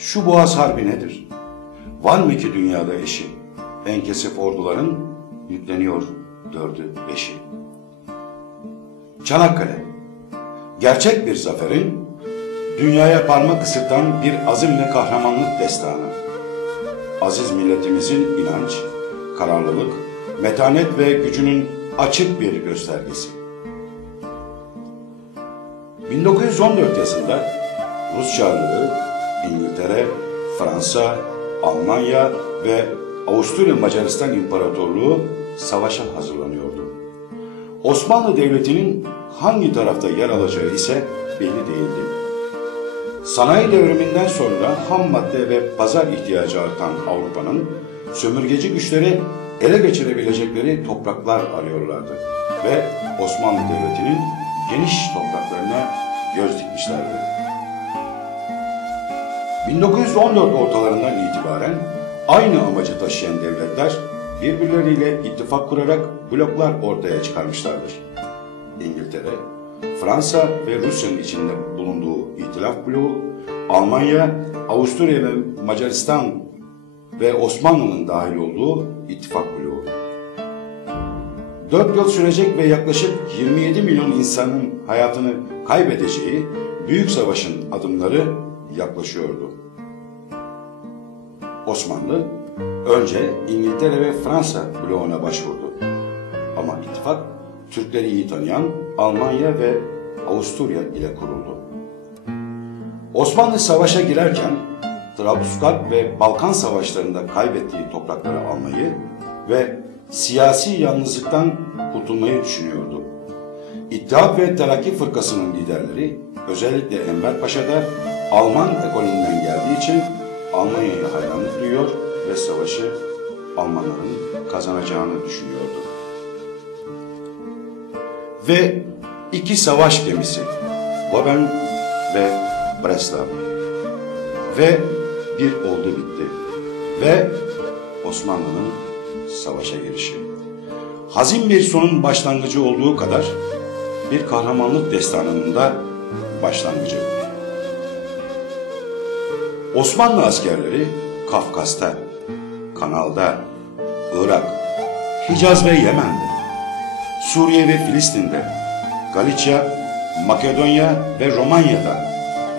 Şu Boğaz Harbi nedir? Var mı ki dünyada eşi? En kesif orduların yükleniyor dördü beşi. Çanakkale, gerçek bir zaferin dünyaya parmak ısıtan bir azim ve kahramanlık destanı. Aziz milletimizin inanç, kararlılık, metanet ve gücünün açık bir göstergesi. 1914 yazında Rus Çarlığı, İngiltere, Fransa, Almanya ve Avusturya Macaristan İmparatorluğu savaşa hazırlanıyordu. Osmanlı Devleti'nin hangi tarafta yer alacağı ise belli değildi. Sanayi devriminden sonra ham madde ve pazar ihtiyacı artan Avrupa'nın sömürgeci güçleri ele geçirebilecekleri topraklar arıyorlardı ve Osmanlı Devleti'nin geniş topraklarına göz dikmişlerdi. 1914 ortalarından itibaren aynı amacı taşıyan devletler birbirleriyle ittifak kurarak bloklar ortaya çıkarmışlardır. İngiltere, Fransa ve Rusya'nın içinde bulunduğu İtilaf bloğu, Almanya, Avusturya ve Macaristan ve Osmanlı'nın dahil olduğu ittifak bloğu. Dört yıl sürecek ve yaklaşık 27 milyon insanın hayatını kaybedeceği büyük savaşın adımları yaklaşıyordu. Osmanlı önce İngiltere ve Fransa bloğuna başvurdu. Ama ittifak Türkleri iyi tanıyan Almanya ve Avusturya ile kuruldu. Osmanlı savaşa girerken Trablusgarp ve Balkan savaşlarında kaybettiği toprakları almayı ve siyasi yalnızlıktan kurtulmayı düşünüyordu. İttihat ve Terakki Fırkası'nın liderleri özellikle Enver Paşa da Alman ekolünden geldiği için Almanya'ya hayranlık duyuyor ve savaşı Almanların kazanacağını düşünüyordu. Ve iki savaş gemisi Goben ve Breslau ve bir oldu bitti ve Osmanlı'nın savaşa girişi. Hazin bir sonun başlangıcı olduğu kadar bir kahramanlık destanının da başlangıcı. Osmanlı askerleri Kafkas'ta, Kanal'da, Irak, Hicaz ve Yemen'de, Suriye ve Filistin'de, Galicia, Makedonya ve Romanya'da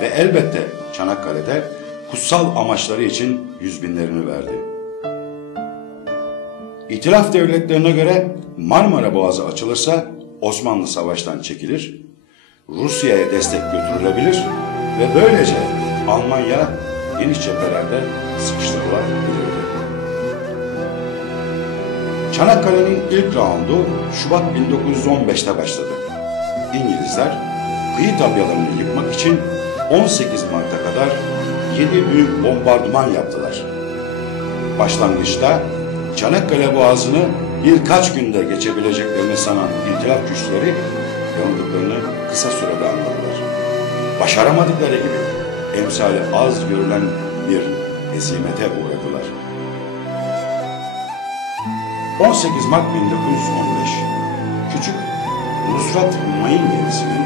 ve elbette Çanakkale'de kutsal amaçları için yüz binlerini verdi. İtilaf devletlerine göre Marmara Boğazı açılırsa Osmanlı savaştan çekilir, Rusya'ya destek götürülebilir ve böylece Almanya geniş cephelerde sıkıştırılabilirdi. Çanakkale'nin ilk raundu Şubat 1915'te başladı. İngilizler kıyı tabyalarını yıkmak için 18 Mart'a kadar 7 büyük bombardıman yaptılar. Başlangıçta Çanakkale Boğazı'nı birkaç günde geçebileceklerini sanan İtilaf güçleri yanıldıklarını kısa sürede anladılar. Başaramadıkları gibi emsali az görülen bir ezimete uğradılar. 18 Mart 1915 Küçük Nusrat Mayın gemisinin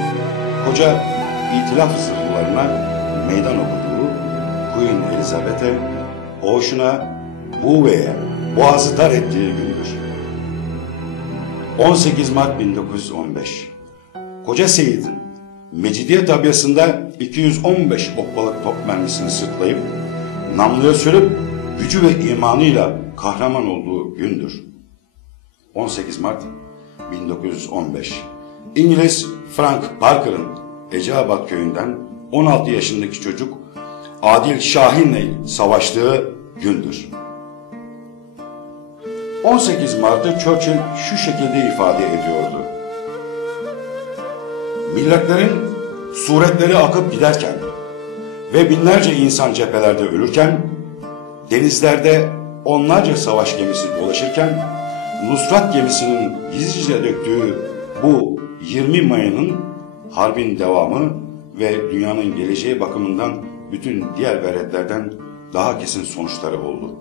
koca İtilaf zırhlarına meydan okuduğu Queen Elizabeth'e, Ocean'a, Bouvet'e boğazı dar ettiği gündür. 18 Mart 1915 Koca Seyit'in Mecidiye tabyasında 215 okbalık top mermisini sırtlayıp namluya sürüp gücü ve imanıyla kahraman olduğu gündür. 18 Mart 1915 İngiliz Frank Parker'ın Eceabat köyünden 16 yaşındaki çocuk Adil Şahin'le savaştığı gündür. 18 Mart'ı Churchill şu şekilde ifade ediyordu. Milletlerin suretleri akıp giderken ve binlerce insan cephelerde ölürken, denizlerde onlarca savaş gemisi dolaşırken, Nusrat gemisinin gizlice döktüğü bu 20 Mayı'nın harbin devamı ve dünyanın geleceği bakımından bütün diğer gayretlerden daha kesin sonuçları oldu.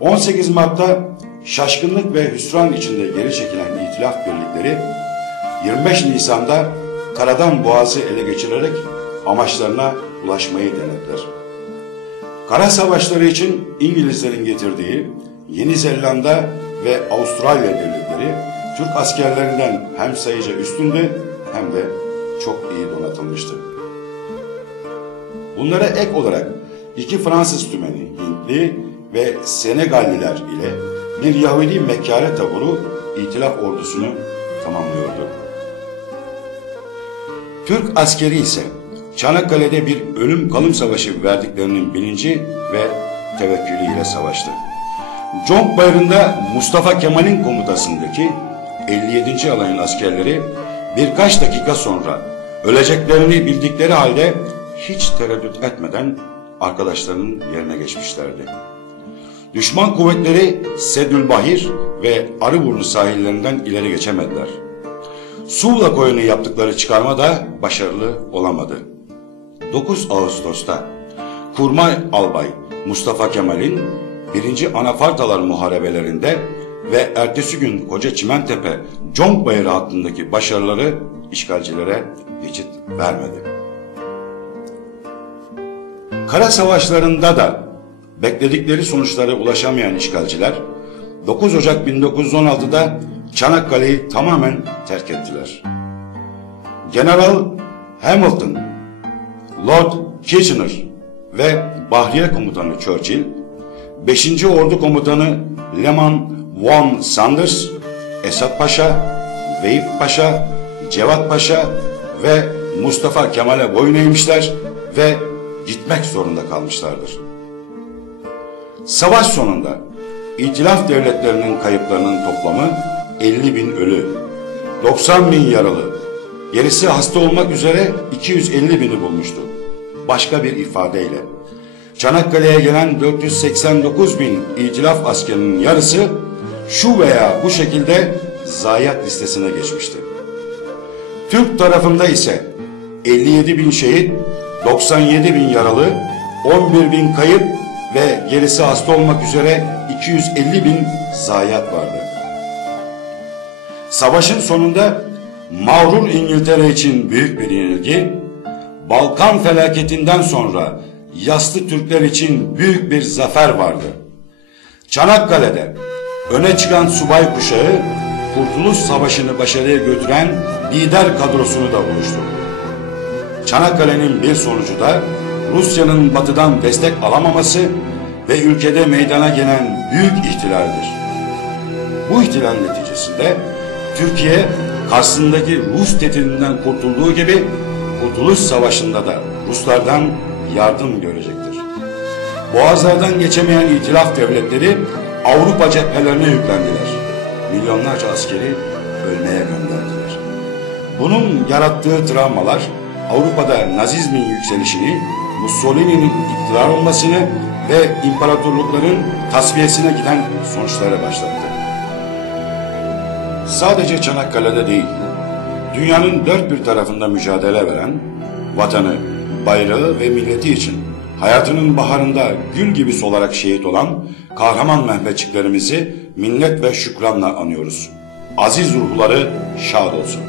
18 Mart'ta şaşkınlık ve hüsran içinde geri çekilen itilaf birlikleri 25 Nisan'da karadan boğazı ele geçirerek amaçlarına ulaşmayı denediler. Kara savaşları için İngilizlerin getirdiği Yeni Zelanda ve Avustralya devletleri Türk askerlerinden hem sayıca üstündü hem de çok iyi donatılmıştı. Bunlara ek olarak iki Fransız tümeni Hintli ve Senegalliler ile bir Yahudi mekkale taburu İtilaf ordusunu tamamlıyordu. Türk askeri ise Çanakkale'de bir ölüm kalım savaşı verdiklerinin bilinci ve tevekkülüyle savaştı. Conk Bayırı'nda Mustafa Kemal'in komutasındaki 57. alayın askerleri birkaç dakika sonra öleceklerini bildikleri halde hiç tereddüt etmeden arkadaşlarının yerine geçmişlerdi. Düşman kuvvetleri Sedülbahir ve Arıburnu sahillerinden ileri geçemediler. Suvla koyunu yaptıkları çıkarma da başarılı olamadı. 9 Ağustos'ta Kurmay Albay Mustafa Kemal'in 1. Anafartalar muharebelerinde ve ertesi gün Koca Çimentepe Conk Bayırı hattındaki başarıları işgalcilere geçit vermedi. Kara savaşlarında da bekledikleri sonuçlara ulaşamayan işgalciler 9 Ocak 1916'da Çanakkale'yi tamamen terk ettiler. General Hamilton, Lord Kitchener ve Bahriye Komutanı Churchill, 5. Ordu Komutanı Leman von Sanders, Esat Paşa, Veyip Paşa, Cevat Paşa ve Mustafa Kemal'e boyun eğmişler ve gitmek zorunda kalmışlardır. Savaş sonunda İtilaf devletlerinin kayıplarının toplamı 50 bin ölü, 90 bin yaralı, gerisi hasta olmak üzere 250 bini bulmuştu. Başka bir ifadeyle Çanakkale'ye gelen 489 bin İtilaf askerinin yarısı şu veya bu şekilde zayiat listesine geçmişti. Türk tarafında ise 57 bin şehit, 97 bin yaralı, 11 bin kayıp ve gerisi hasta olmak üzere 250 bin zayiat vardı. Savaşın sonunda mağrur İngiltere için büyük bir yenilgi, Balkan felaketinden sonra yaslı Türkler için büyük bir zafer vardı. Çanakkale'de öne çıkan subay kuşağı Kurtuluş Savaşı'nı başarıya götüren lider kadrosunu da oluşturdu. Çanakkale'nin bir sonucu da Rusya'nın batıdan destek alamaması ve ülkede meydana gelen büyük ihtilaldir. Bu ihtilal neticesinde Türkiye karşısındaki Rus tehdidinden kurtulduğu gibi Kurtuluş Savaşı'nda da Ruslardan yardım görecektir. Boğazlardan geçemeyen itilaf devletleri Avrupa cephelerine yüklendiler. Milyonlarca askeri ölmeye gönderdiler. Bunun yarattığı travmalar Avrupa'da Nazizmin yükselişini, Mussolini'nin iktidar olmasını ve imparatorlukların tasfiyesine giden sonuçlara başlattı. Sadece Çanakkale'de değil, dünyanın dört bir tarafında mücadele veren, vatanı, bayrağı ve milleti için hayatının baharında gül gibi solarak şehit olan kahraman Mehmetçiklerimizi minnet ve şükranla anıyoruz. Aziz ruhları şad olsun.